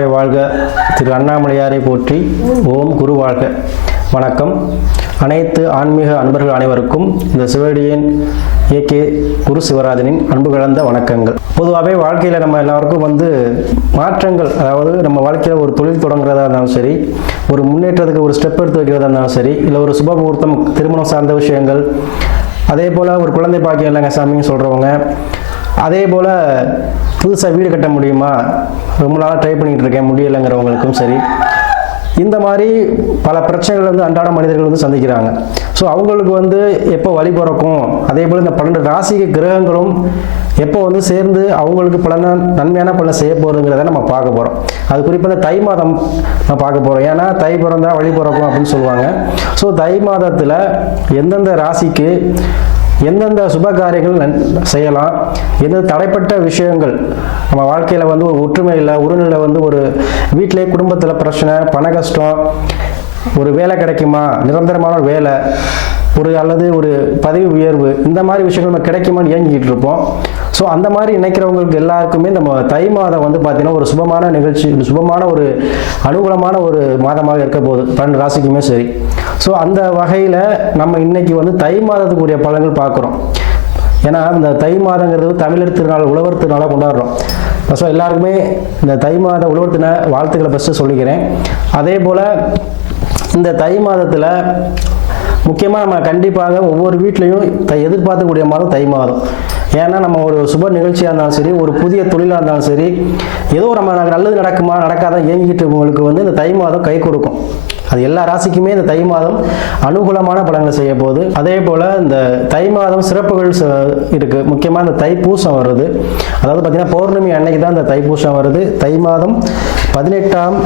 வாழ்க வாழ்க திரு அண்ணாமலையாரை போற்றி. ஓம் குரு வாழ்க. வணக்கம். அனைத்து ஆன்மீக அன்பர்கள் அனைவருக்கும் இந்த சிவடியின் ஏகே குரு சிவராஜனின் அன்பு கலந்த வணக்கங்கள். பொதுவாகவே வாழ்க்கையில் நம்ம எல்லாருக்கும் மாற்றங்கள், அதாவது நம்ம வாழ்க்கையில் ஒரு தொழில் தொடங்குறதா இருந்தாலும் சரி, ஒரு முன்னேற்றத்துக்கு ஒரு ஸ்டெப் எடுத்து வைக்கிறதா இருந்தாலும் சரி, இல்லை ஒரு சுப முகூர்த்தம், திருமணம் சார்ந்த விஷயங்கள், அதே போல் ஒரு குழந்தை பாக்கியம் இல்லைங்க சாமின்னு சொல்கிறவங்க, அதே போல் புதுசாக வீடு கட்ட முடியுமா, ரொம்ப நாளாக ட்ரை பண்ணிகிட்டு இருக்கேன் முடியலைங்கிறவங்களுக்கும் சரி, இந்த மாதிரி பல பிரச்சனைகள் அன்றாட மனிதர்கள் சந்திக்கிறாங்க. ஸோ அவங்களுக்கு எப்போ வழி பிறக்கும், அதே போல் இந்த 12 ராசிக்கு கிரகங்களும் எப்போ சேர்ந்து அவங்களுக்கு நன்மையான பலனை செய்ய போகிறதுங்கிறத நம்ம பார்க்க போகிறோம். அது குறிப்பாக தை மாதம் நம்ம பார்க்க போகிறோம். ஏன்னா தை பிறந்தா வழி பிறக்கும் அப்படின்னு சொல்லுவாங்க. ஸோ தை மாதத்தில் எந்தெந்த ராசிக்கு எந்தெந்த சுப காரியங்கள் செய்யலாம், எந்த தடைப்பட்ட விஷயங்கள் நம்ம வாழ்க்கையில் ஒரு ஒற்றுமை இல்லை, உறநிலை ஒரு வீட்டிலே குடும்பத்தில் பிரச்சனை, பண கஷ்டம், ஒரு வேலை கிடைக்குமா, நிரந்தரமான வேலை, அல்லது ஒரு பதவி உயர்வு, இந்த மாதிரி விஷயங்கள் நம்ம கிடைக்குமான்னு ஏங்கிட்டு இருப்போம். ஸோ அந்த மாதிரி நினைக்கிறவங்களுக்கு எல்லாருக்குமே நம்ம தை மாதம் பார்த்தீங்கன்னா ஒரு சுபமான நிகழ்ச்சி, சுபமான ஒரு அனுகூலமான ஒரு மாதமாக இருக்க போகுது 12 ராசிக்குமே சரி. ஸோ அந்த வகையில் நம்ம இன்னைக்கு தை மாதத்துக்குரிய பலன்கள் பார்க்குறோம். ஏன்னா இந்த தை மாதங்கிறது தமிழர் திருநாள், உழவர் திருநாளாக கொண்டாடுறோம். ஸோ எல்லாருக்குமே இந்த தை மாத உழவர் தின வாழ்த்துக்களை ஃபஸ்ட்டு சொல்லிக்கிறேன். அதே போல் இந்த தை மாதத்தில் முக்கியமாக நம்ம கண்டிப்பாக ஒவ்வொரு வீட்லேயும் எதிர்பார்க்கக்கூடிய மாதம் தை மாதம். ஏன்னா நம்ம ஒரு சுப நிகழ்ச்சியாக இருந்தாலும் சரி, ஒரு புதிய தொழிலாக இருந்தாலும் சரி, ஏதோ நம்ம நல்லது நடக்குமா நடக்காத ஏங்கிட்டு இருக்கவங்களுக்கு இந்த தை மாதம் கை கொடுக்கும். அது எல்லா ராசிக்குமே இந்த தை மாதம் அனுகூலமான பலன்களை செய்ய போகுது. அதே போல் இந்த தை மாதம் சிறப்புகள் இருக்குது. முக்கியமாக இந்த தைப்பூசம் வருது. அதாவது பார்த்திங்கன்னா பௌர்ணமி அன்னைக்கு தான் இந்த தைப்பூசம் வருது. தை மாதம் 18ஆம்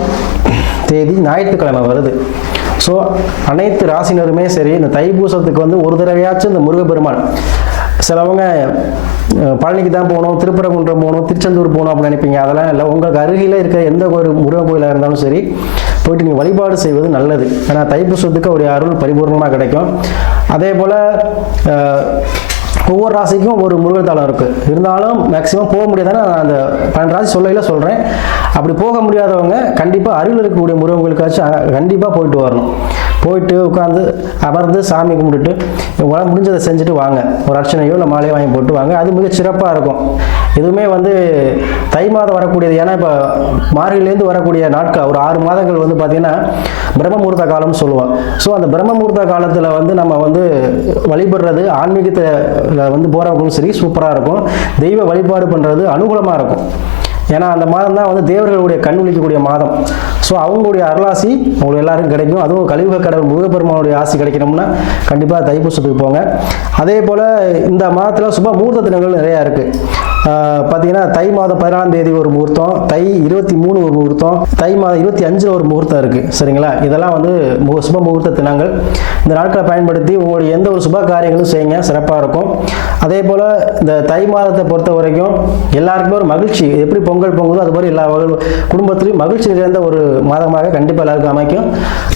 தேதி ஞாயிற்றுக்கிழமை வருது. ஸோ அனைத்து ராசினருமே சரி இந்த தைப்பூசத்துக்கு ஒரு தடவையாச்சும் இந்த முருகப்பெருமான், சிலவங்க பழனிக்கு தான் போகணும், திருப்பரங்குன்றம் போகணும், திருச்செந்தூர் போகணும் அப்படின்னு நினைப்பீங்க. அதெல்லாம் இல்லை. உங்களுக்கு அருகில் இருக்கிற எந்த ஒரு முருகன் கோயிலாக இருந்தாலும் சரி போயிட்டு நீங்கள் வழிபாடு செய்வது நல்லது. ஏன்னா தைப்பூசத்துக்கு அவருடைய அருள் பரிபூர்ணமாக கிடைக்கும். அதே போல் ஒவ்வொரு ராசிக்கும் ஒரு முருகன் தலம் இருக்குது. இருந்தாலும் மேக்சிமம் போக முடியாதானே அந்த 12 ராசி சொல்லையில் சொல்கிறேன். அப்படி போக முடியாதவங்க கண்டிப்பாக அருகில் இருக்கக்கூடிய முருகங்களுக்காச்சும் கண்டிப்பாக போயிட்டு வரணும். போயிட்டு உட்காந்து அமர்ந்து சாமி கும்பிட்டுட்டு உங்களால் முடிஞ்சதை செஞ்சுட்டு வாங்க. ஒரு அர்ச்சனையோ இல்லை மாலையோ வாங்கி போட்டு வாங்க. அது மிக சிறப்பாக இருக்கும். எதுவுமே தை மாதம் வரக்கூடியது. ஏன்னா இப்போ மார்கழிலேருந்து வரக்கூடிய நாட்கள் ஒரு 6 மாதங்கள் பார்த்திங்கன்னா பிரம்ம முகூர்த்த காலம்னு சொல்லுவோம். ஸோ அந்த பிரம்ம முகூர்த்த காலத்தில் நம்ம வழிபடுறது ஆன்மீகத்தில் போகிறவங்களும் சரி சூப்பராக இருக்கும். தெய்வ வழிபாடு பண்ணுறது அனுகூலமாக இருக்கும். ஏன்னா அந்த மாதம் தான் தேவர்களுடைய கண் விழிக்கக்கூடிய மாதம். ஸோ அவங்களுடைய அருளாசி உங்களுக்கு எல்லாருக்கும் கிடைக்கும். அதுவும் கலியுக கடவுள் முருகப்பெருமானுடைய ஆசி கிடைக்கணும்னா கண்டிப்பாக தைப்பூசத்துக்கு போங்க. அதே போல் இந்த மாதத்தில் சுப முகூர்த்த தினங்கள் நிறையா இருக்குது. பார்த்தீங்கன்னா தை மாதம் 14ஆம் தேதி ஒரு முகூர்த்தம், தை 23 ஒரு முகூர்த்தம், தை மாதம் 25 ஒரு முகூர்த்தம் இருக்குது. சரிங்களா? இதெல்லாம் சுப முகூர்த்த தினங்கள். இந்த நாட்களை பயன்படுத்தி உங்களுடைய எந்த ஒரு சுப காரியங்களும் செய்யுங்க, சிறப்பாக இருக்கும். அதே போல் இந்த தை மாதத்தை பொறுத்த வரைக்கும் எல்லாருக்குமே ஒரு மகிழ்ச்சி, எப்படி பொங்கல் பொங்குதோ அது மாதிரி எல்லா குடும்பத்திலையும் மகிழ்ச்சி நிறைந்த ஒரு மாதமாக கண்டிப்பாக எல்லாருக்கும் அமைக்கும்.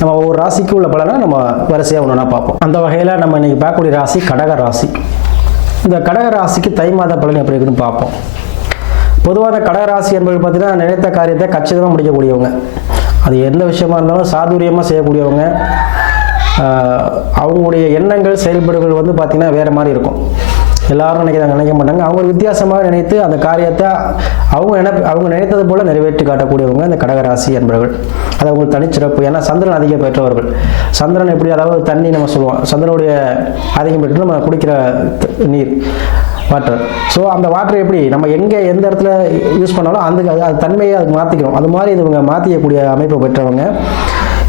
நம்ம ஒவ்வொரு ராசிக்கு உள்ள பலனை நம்ம வரிசையாக ஒன்றா பார்ப்போம். அந்த வகையில் நம்ம இன்னைக்கு பார்க்கக்கூடிய ராசி கடக ராசி. இந்த கடக ராசிக்கு தை மாத பலன் எப்படி இருக்குன்னு பார்ப்போம். பொதுவாக கடக ராசி என்பது பார்த்தீங்கன்னா நினைத்த காரியத்தை கச்சிதமாக முடிக்கக்கூடியவங்க. அது எந்த விஷயமா இருந்தாலும் சாதுரியமாக செய்யக்கூடியவங்க. அவங்களுடைய எண்ணங்கள் செயல்பாடுகள் பார்த்தீங்கன்னா வேறு மாதிரி இருக்கும். எல்லாரும் நினைக்க மாட்டாங்க. அவங்க வித்தியாசமாக நினைத்து அந்த காரியத்தை அவங்க நினைத்தது போல நிறைவேற்றி காட்டக்கூடியவங்க இந்த கடகராசி என்பவர்கள். அது அவங்களுக்கு தனிச்சிறப்பு. ஏன்னா சந்திரன் அதிகம் பெற்றவர்கள். சந்திரன் எப்படி, அதாவது தண்ணி நம்ம சொல்லுவோம், சந்திரனுடைய அதிகம் பெற்று நம்ம குடிக்கிற நீர், வாட்டர். ஸோ அந்த வாட்டர் எப்படி நம்ம எங்கே எந்த இடத்துல யூஸ் பண்ணாலும் அது தன்மையை அதுக்கு மாற்றிக்கணும். அது மாதிரி இவங்க மாற்றிக்கக்கூடிய அமைப்பை பெற்றவங்க.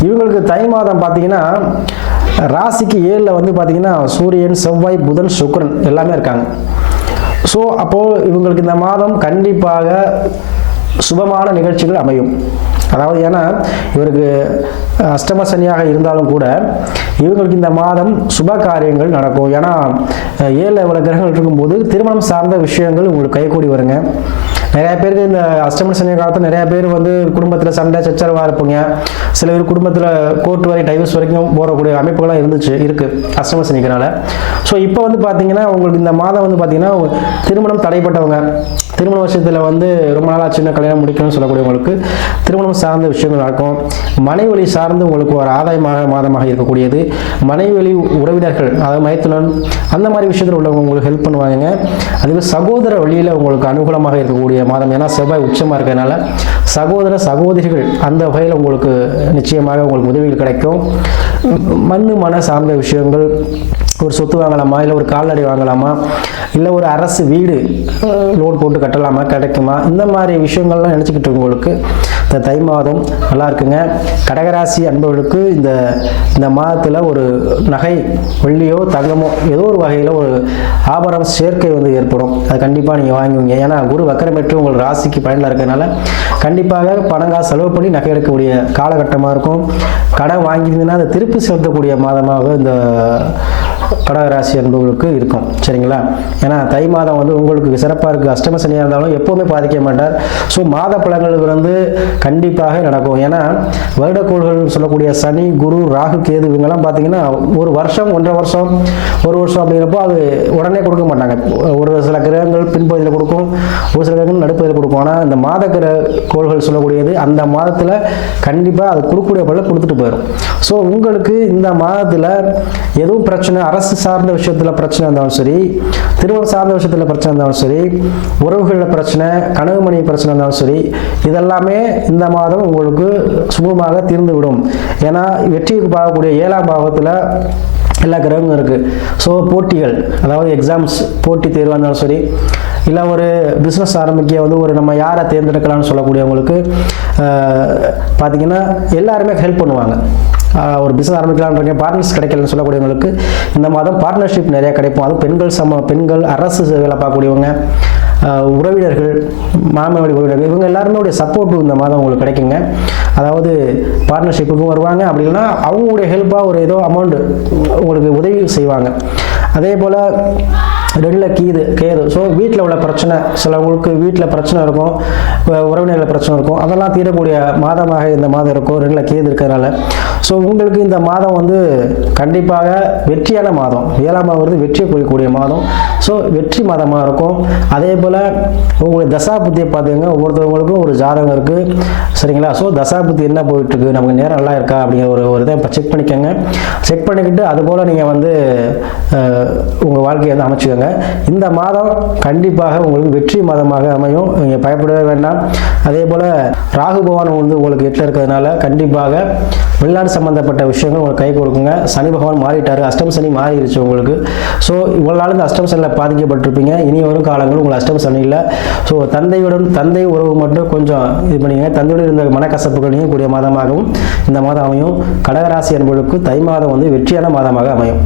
இவங்களுக்கு தை மாதம் பார்த்தீங்கன்னா ராசிக்கு 7ல் பார்த்தீங்கன்னா சூரியன், செவ்வாய், புதன், சுக்கிரன் எல்லாமே இருக்காங்க. ஸோ அப்போது இவங்களுக்கு இந்த மாதம் கண்டிப்பாக சுபமான நிகழ்ச்சிகள் அமையும். அதாவது ஏன்னா இவருக்கு அஷ்டம சனியாக இருந்தாலும் கூட இவங்களுக்கு இந்த மாதம் சுப காரியங்கள் நடக்கும். ஏன்னா 7ல் இவ்வளோ கிரகங்கள் இருக்கும்போது திருமணம் சார்ந்த விஷயங்கள் உங்களுக்கு கைகூடி வருங்க. நிறைய பேருக்கு இந்த அஷ்டம சனி காலத்தில் நிறைய பேர் வந்து குடும்பத்தில் சண்டை சச்சரவாக இருப்பீங்க. சில பேர் குடும்பத்தில் கோர்ட் வரை டைவர்ஸ் வரைக்கும் போகக்கூடிய அமைப்புகள்லாம் இருக்குது அஷ்டம சனிக்கனால. ஸோ இப்போ வந்து பார்த்தீங்கன்னா உங்களுக்கு இந்த மாதம் வந்து பார்த்தீங்கன்னா திருமணம் தடைப்பட்டவங்க, திருமண விஷயத்தில் வந்து ரொம்ப நாளாக சின்ன கல்யாணம் முடிக்கணும்னு சொல்லக்கூடியவங்களுக்கு திருமணம் சார்ந்த விஷயங்கள் நடக்கும். மனைவழி சார்ந்து உங்களுக்கு ஒரு ஆதாயமாக மாதமாக இருக்கக்கூடியது. மனைவழி உறவினர்கள், அதாவது மைத்துனன், அந்த மாதிரி விஷயத்தில் உள்ளவங்க உங்களுக்கு ஹெல்ப் பண்ணுவாங்க. அதுவே சகோதர வழியில் உங்களுக்கு அனுகூலமாக இருக்கக்கூடிய மாதம். ஏன்னா செவ்வாய் உச்சமாக இருக்கிறதுனால சகோதர சகோதரிகள் அந்த வகையில் உங்களுக்கு நிச்சயமாக உங்களுக்கு உதவிகள் கிடைக்கும். மன சார்ந்த விஷயங்கள், ஒரு சொத்து வாங்கலாமா, இல்லை ஒரு கால்நடை வாங்கலாமா, இல்லை ஒரு அரசு வீடு லோன் போட்டு கட்டலாமா, கிடைக்குமா, இந்த மாதிரி விஷயங்கள்லாம் நினச்சிக்கிட்டு இருக்கவங்களுக்கு இந்த தை மாதம் நல்லா இருக்குங்க. கடகராசி அன்பர்களுக்கு இந்த மாதத்தில் ஒரு நகை, வெள்ளியோ தங்கமோ ஏதோ ஒரு வகையில் ஒரு ஆபரண சேர்க்கை வந்து ஏற்படும். அது கண்டிப்பாக நீங்கள் வாங்குவீங்க. ஏன்னா குரு வக்கரம் பெற்று உங்கள் ராசிக்கு பயனில் இருக்கிறதுனால கண்டிப்பாக பணங்காசு செலவு பண்ணி நகை எடுக்கக்கூடிய காலகட்டமாக இருக்கும். கடன் வாங்கியிருந்தீங்கன்னா அதை திருப்பி செலுத்தக்கூடிய மாதமாக இந்த கடகராசி அன்பர்களுக்கு இருக்கும். சரிங்களா? ஏன்னா தை மாதம் வந்து உங்களுக்கு சிறப்பாக இருக்குது. அஷ்டம சனியாக இருந்தாலும் எப்போவுமே பாதிக்க மாட்டார். ஸோ மாத பலன்கள் வந்து கண்டிப்பாக நடக்கும். ஏன்னா வருடக்கோள்கள் சொல்லக்கூடிய சனி, குரு, ராகு, கேது இவங்கெல்லாம் பார்த்தீங்கன்னா ஒரு வருஷம், 1.5 வருஷம், 1 வருஷம் அப்படிங்கிறப்போ அது உடனே கொடுக்க மாட்டாங்க. ஒரு சில கிரகங்கள் பின்பகுதியில் கொடுக்கும், ஒரு சில கிரகங்கள் நடுப்பகுதியில் கொடுக்கும். ஆனால் இந்த மாத கோள்கள் சொல்லக்கூடியது அந்த மாதத்தில் கண்டிப்பாக அது கொடுக்கக்கூடிய பல கொடுத்துட்டு போயிடும். ஸோ உங்களுக்கு இந்த மாதத்தில் எதுவும் பிரச்சனை, அரசு சார்ந்த விஷயத்தில் பிரச்சனை இருந்தாலும் சரி, திருமணம் சார்ந்த விஷயத்தில் பிரச்சனை இருந்தாலும் சரி, உறவுகளில் பிரச்சனை, கனவு மணி பிரச்சனை இருந்தாலும் சரி, இதெல்லாமே இந்த மாதம் உங்களுக்கு சுமூகமாக தீர்ந்து விடும். ஏன்னா வெற்றிக்கு பார்க்கக்கூடிய 7ஆம் பாவத்தில் எல்லா கிரகமும் இருக்குது. ஸோ போட்டிகள், அதாவது எக்ஸாம்ஸ், போட்டி தேர்வாக இருந்தாலும் சரி, இல்லை ஒரு பிஸ்னஸ் ஆரம்பிக்க வந்து ஒரு நம்ம யாரை தேர்ந்தெடுக்கலாம்னு சொல்லக்கூடியவங்களுக்கு பார்த்தீங்கன்னா எல்லாருமே ஹெல்ப் பண்ணுவாங்க. ஒரு பிஸ்னஸ் ஆரம்பிக்கலாம்ன்றீங்க, பார்ட்னர்ஸ் கிடைக்கலன்னு சொல்லக்கூடியவங்களுக்கு இந்த மாதம் பார்ட்னர்ஷிப் நிறையா கிடைக்கும். அதுவும் பெண்கள், அரசு வேலை பார்க்கக்கூடியவங்க, உறவினர்கள், மாமவழி உறவினர்கள், இவங்க எல்லாருமே சப்போர்ட் இந்த மாதம் உங்களுக்கு கிடைக்குங்க. அதாவது பார்ட்னர்ஷிப்புக்கும் வருவாங்க. அப்படி இல்லைன்னா அவங்களுடைய ஹெல்ப்பாக ஒரு ஏதோ அமௌண்ட் உங்களுக்கு உதவி செய்வாங்க. அதே போல் 2ல் கேது. ஸோ வீட்டில் உள்ள பிரச்சனை, சிலவங்களுக்கு வீட்டில் பிரச்சனை இருக்கும், உறவினர்கள் பிரச்சனை இருக்கும், அதெல்லாம் தீரக்கூடிய மாதமாக இந்த மாதம் இருக்கும். 2ல் கேது இருக்கிறதுனால ஸோ உங்களுக்கு இந்த மாதம் வந்து கண்டிப்பாக வெற்றியான மாதம். 7ஆம் மாதம் வந்து வெற்றியை குறிக்கக்கூடிய மாதம். ஸோ வெற்றி மாதமாக இருக்கும். அதே போல் உங்களுடைய தசாபுத்தியை பார்த்துங்க. ஒவ்வொருத்தவங்களுக்கும் ஒரு ஜாதகம் இருக்குது. சரிங்களா? ஸோ தசாபுத்தி என்ன போயிட்டுருக்கு, நமக்கு நேரம் நல்லா இருக்கா அப்படிங்கிற ஒரு இதை இப்போ செக் பண்ணிக்கோங்க. செக் பண்ணிக்கிட்டு அதுபோல் நீங்கள் வந்து உங்கள் வாழ்க்கையை வந்து அமைச்சுக்கோங்க. இந்த மாதம் கண்டிப்பாக உங்களுக்கு வெற்றி மாதமாக அமையும். நீங்கள் பயப்படவே வேண்டாம். அதே போல் ராகு பகவான் வந்து உங்களுக்கு 8ல் இருக்கிறதுனால கண்டிப்பாக வெளிநாடு சம்பந்தப்பட்ட விஷயங்கள் உங்களுக்கு கை கொடுக்குங்க. சனி பகவான் மாறிட்டார், அஷ்டம சனி மாறிடுச்சு உங்களுக்கு. ஸோ இவ்வளோ நாள் இந்த அஷ்டம சனியில் பாதிக்கப்பட்டிருப்பீங்க. இனி வரும் காலங்கள் உங்கள் அஷ்டம சனியில். ஸோ தந்தை உறவு மட்டும் கொஞ்சம் இது பண்ணிங்க. தந்தையுடன் இருந்த மனக்கசப்புகள் நீங்கக்கூடிய மாதமாகவும் இந்த மாதம் அமையும். கடகராசி என்பவர்களுக்கு தை மாதம் வந்து வெற்றியான மாதமாக அமையும்.